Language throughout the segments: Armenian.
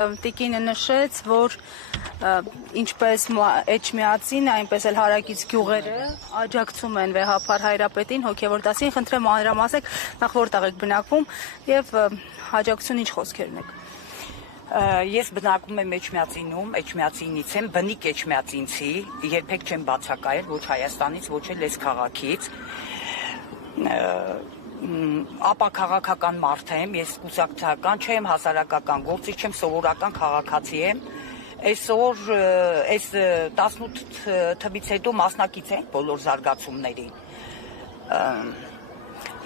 Տիկինը նշեց, որ ինչպես Էջմիածին, այնպես էլ հարակից գյուղերը աջակցում են Վեհափար Հայրապետին հոգևոր դասին, խնդրեմ մանրամասեք, նախ որտեղ եք բնակվում եւ աջակցություն ինչ խոսքեր ունեք։ Ես բնակվում եմ Էջմիածինում, Էջմիածինից եմ, բնիկ էջմիածինցի, երբեք չեմ բացակայել ոչ Հայաստանից, ոչ էլ այս քաղաքից։ Ապա քաղաքական մարդ եմ, ես կուսակցական չեմ, հասարակական գործիչ չեմ, սովորական քաղաքացի եմ։ Այսօր այս 18 թվից հետո մասնակից ենք բոլոր զարգացումներին։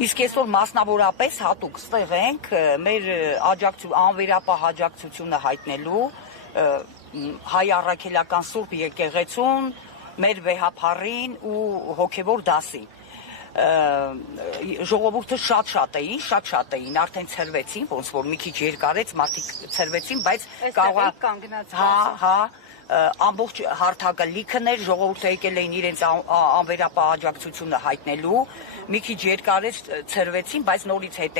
Իսկ այսօր մասնավորապես հատուկ ստեղ ենք մեր անվերապահ աջակցությունը հայտնելու հայ առաքելական Սուրբ եկեղեցուն, մեր Վեհափարին ու հոգևոր դասին։ Ժողովուրդը շատ էին, արդեն ցրվեցին, ոնց որ մի քիչ երկարեց, մարդիկ ցրվեցին, բայց ամբողջ հարթակը լիքն էր, ժողովուրդը եկել էին իրենց անվերապահ աջակցությունը հայտնելու, մի քիչ երկարեց, ցրվեցին, բայց նորից հետ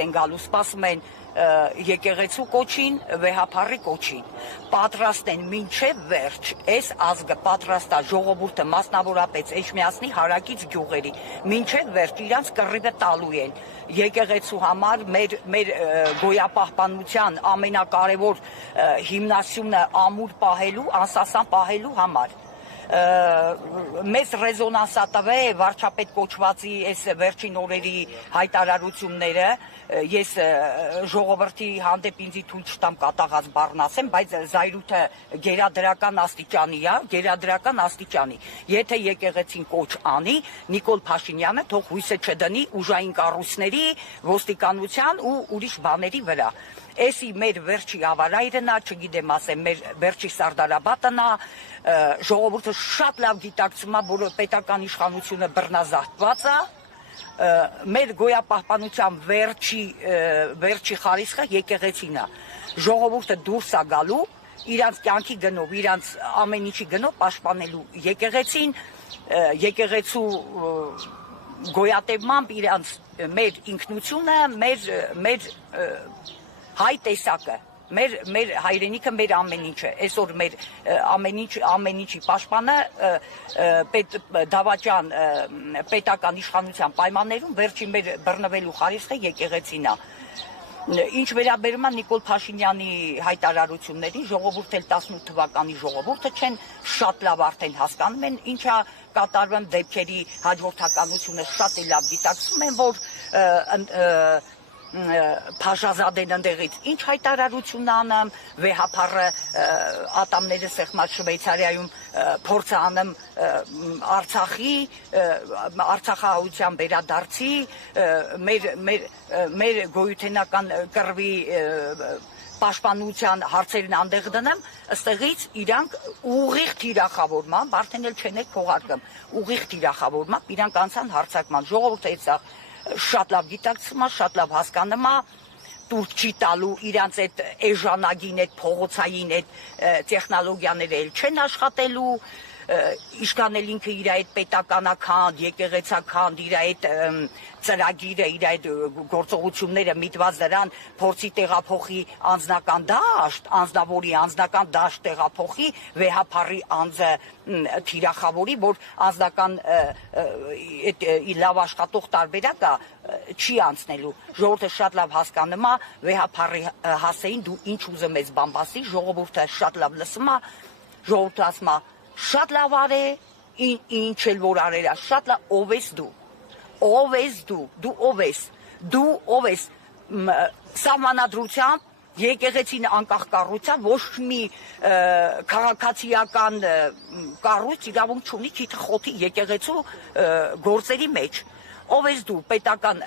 են գալու, սպասում են եկեղեցու կոչին, Վեհափարի կոչին, պատրաստ են մինչև վերջ, այս ազգը պատրաստ է ժողովուրդը մասնավորապես Էջմիածնի հարակից գյուղերի, մինչև վերջ իրանց կռիվը տալու են եկեղեցու համար, մեր գոյապահպանության ամենակարևոր հիմնասյունը ամուր պահելու, անսասան պահելու համար։ Մեծ ռեզոնանս տվե վարչապետ կոչվածի այս վերջին օրերի հայտարարությունները, ես ժողովրդի հանդեպ ինձի թույլ չտամ կատաղած բառն ասեմ, բայց զայրույթը գերադրական աստիճանի, եթե եկեղեցին կոչ անի, Նիկոլ Փաշինյանը թող հույսը չդնի ուժային կառույցների, ոստիկանության ու ուրիշ բաների վրա։ Էսի մեր վերջի ավարայրն է, չգիտեմ ասեմ, մեր վերջի Սարդարաբադն է, ժողովուրդը շատ լավ գիտակցում է, որ պետական իշխանությունը բռնազավթված է, մեր գոյապահպանության վերջի խարիսխը եկեղեցին է, ժողովուրդը դուրս է գալու, իրանց կյանքի գնով, իրանց ամեն ինչի գնով պաշտպանելու եկեղեցին, եկեղեցու գոյատևմամբ իրանց մեր ինքնությունը, մեր հայ տեսակը, մեր հայրենիքը, մեր ամեն ինչը, այսօր մեր ամեն ինչի պաշտպանը դավաճան պետական իշխանության պայմաններում վերջի մեր բռնվելու խարիսխը եկեղեցին է։ Ինչ վերաբերում է Նիկոլ Փաշինյանի հայտարարություններին, ժողովուրդը 18 թվականի ժողովուրդը չեն շատ լավ արդեն հասկանում են, ինչա կատարվում դեպքերի հաջորդականությունը շատ լավ գիտակցում են, որ Փաշազադեն ընդեղից ինչ հայտարարություն անեմ, Վեհափարը ատամները սեղմած Շվեյցարիայում փորձ անեմ Արցախահայության վերադարձի, մեր գոյութենական կռվի պաշտպանության հարցերն անդեղ դնեմ, ըստեղից իրանք ուղիղ թիրախավորմամբ, արդեն էլ չեն քողարկում, ուղիղ թիրախավորմամբ իրանք անցան հարձակման, ժողովուրդը այդ շատ լավ գիտակցում է, շատ լավ հասկանում է, տուրք չի տալու իրանց այդ էժանագին, այդ փողոցային այդ տեխնոլոգիաները էլ չեն աշխատելու, իշխան էլ ինքը իր այդ պետականաքանդ, եկեղեցաքանդ, իր այդ ծրագիրը, իր այդ գործողությունները միտված դրան փորձի տեղափոխի անձնական դաշտ, անձնավորի անձնական դաշտ տեղափոխի, Վեհափարի անձը թիրախավորի, որ անձնական լավ աշխատող տարբերակը չի անցնելու։ Ժողովուրդը շատ լավ հասկանում է, Վեհափարի հասեին դու ինչ ուզում ես բամբասի, ժողովուրդը շատ լավ լսում է, ժողովուրդը ասում է շատ լավ արե, ինչ էլ որ արերա, շատ լավ, ով ես դու, ով ես, սահմանադրությամբ, եկեղեցին անկախ կառույցան, ոչ մի քաղաքացիական կառույց իրավունք չունի քիթը խոթի եկեղեցու գործերի մեջ, ով ես դու, պետական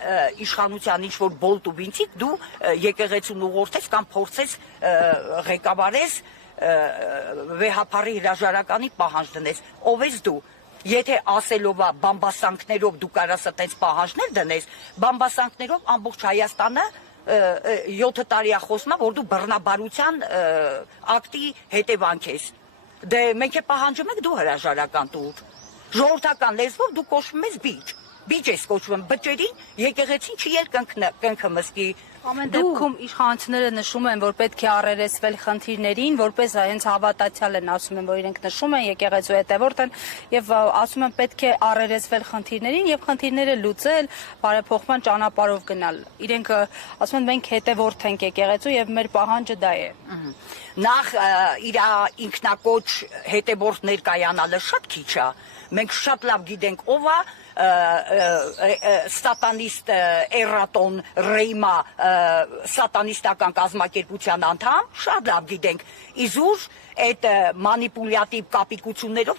իշխանության ինչ-որ բոլտ ու բինցիկ, դու եկեղեցուն ուղղորդես կամ փորձես ղեկավարես Վեհափարի հրաժարականի պահանջ դնես, ով ես դու, եթե ասելով բամբասանքներով դու կարաս այդպես պահանջներ դնես, բամբասանքներով ամբողջ Հայաստանը 7 տարի է խոսում, որ դու բռնաբարության ակտի հետևանք ես, դե մենք է պահանջում ենք դու հրաժարական տուր, ժողովրդական լեզվով դու կոչվում ես բիճ, բիջես կոչվում բջերին, եկեղեցին չի էլ կնքը մսկի։ Ամեն դեպքում իշխանությունները նշում են, որ պետք է առերեսվել խնդիրներին, որպես հենց հավատացյալ են ասում են, որ իրենք նշում են, եկեղեցու հետևորդ են եւ ասում են պետք է առերեսվել խնդիրներին եւ խնդիրները լուծել, բարեփոխման ճանապարհով գնալ։ Իրենք ասում են մենք հետևորդ ենք եկեղեցու եւ մեր պահանջը դա է։ Նախ իր ինքնակոչ հետևորդ ներկայանալը շատ քիչ է։ Մենք շատ լավ գիտենք ով է սատանիստ Էրատոն Ռեյմա սատանիստական կազմակերպության անդամ, շատ լավ գիտենք, իզուր այդ մանիպուլյատիվ կապիկություններով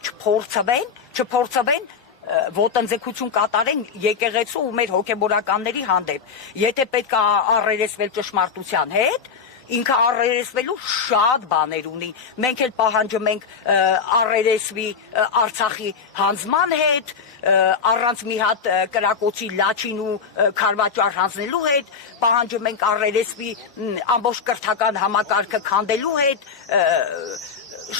չփորձվեն ոտնձգություն կատարեն եկեղեցու ու մեր հոգեբորականների հանդեպ։ Եթե պետք է առերեսվել ճշմարտության հետ, ինքը առերեսվելու շատ բաներ ունի։ Մենք էլ պահանջում ենք առերեսվի Արցախի հանձնման հետ, առանց մի հատ կրակոցի լաչին ու քարվաճար հանձնելու հետ, պահանջում ենք առերեսվի ամբողջ կրթական համակարգը քանդելու հետ,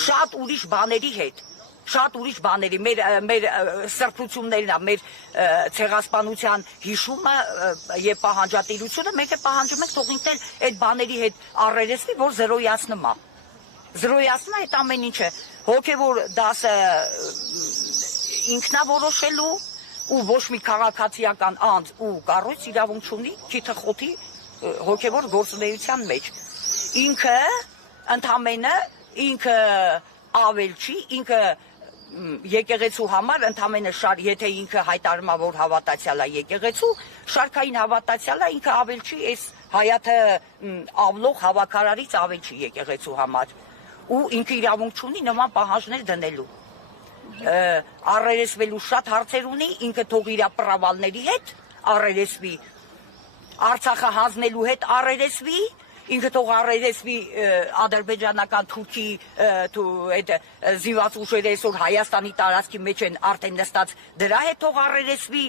շատ ուրիշ բաների հետ։ Շատ ուրիշ բաների, մեր սրբություններն է, մեր ցեղասպանության հիշումը եւ պահանջատիրությունը, մենք պահանջում ենք թող ինքն էլ այդ բաների հետ առերեսվի, որ զրոյացնում է։ Զրոյացնում է այդ ամեն ինչը։ Հոգեվոր դասը ինքնավորոշելու ու ոչ մի քաղաքացիական անձ ու կառույց իրավունք չունի քիթխոթի հոգեվոր գործունեության մեջ։ Ինքը ընդամենը ինքը ավել չի, ինքը եկեղեցու համար ընդամենը եթե ինքը հայտարարում է, որ հավատացյալ է եկեղեցու, շարքային հավատացյալ է, ինքը ավել չի, այս հայաթը ավլող հավաքարարից ավել չի եկեղեցու համար։ Ու ինքը իրավունք չունի նման պահանջներ դնելու։ Առերեսվելու շատ հարցեր ունի, ինքը թող իր պրավալների հետ առերեսվի, Արցախը հանձնելու հետ առերեսվի, ինքը թող առերեսվի ադրբեջանական թուրքի այդ զինված ուժերը այսօր Հայաստանի տարածքի մեջ են արդեն նստած, դրա հետ թող առերեսվի,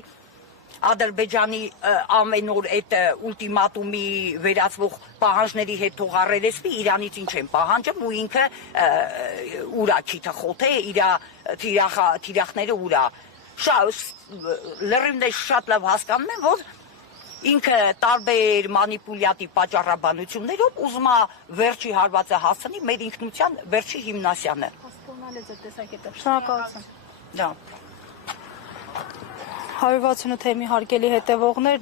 Ադրբեջանի ամեն օր այդ ուլտիմատումի վերածվող պահանջների հետ թող առերեսվի, Իրանից ինչ են պահանջում ու ինքը ուրա քիթխոթ է, իր թիրախները ուրա։ Լրիվ շատ լավ հասկանում եմ, որ ինքը տարբեր մանիպուլյատիվ պատճառաբանություններով ուզում է վերջի հարվածը հասցնի մեր ինքնության վերջի հիմնասյանը։ Շնորհակալություն։ 168 թեմի հարգելի հետևողներ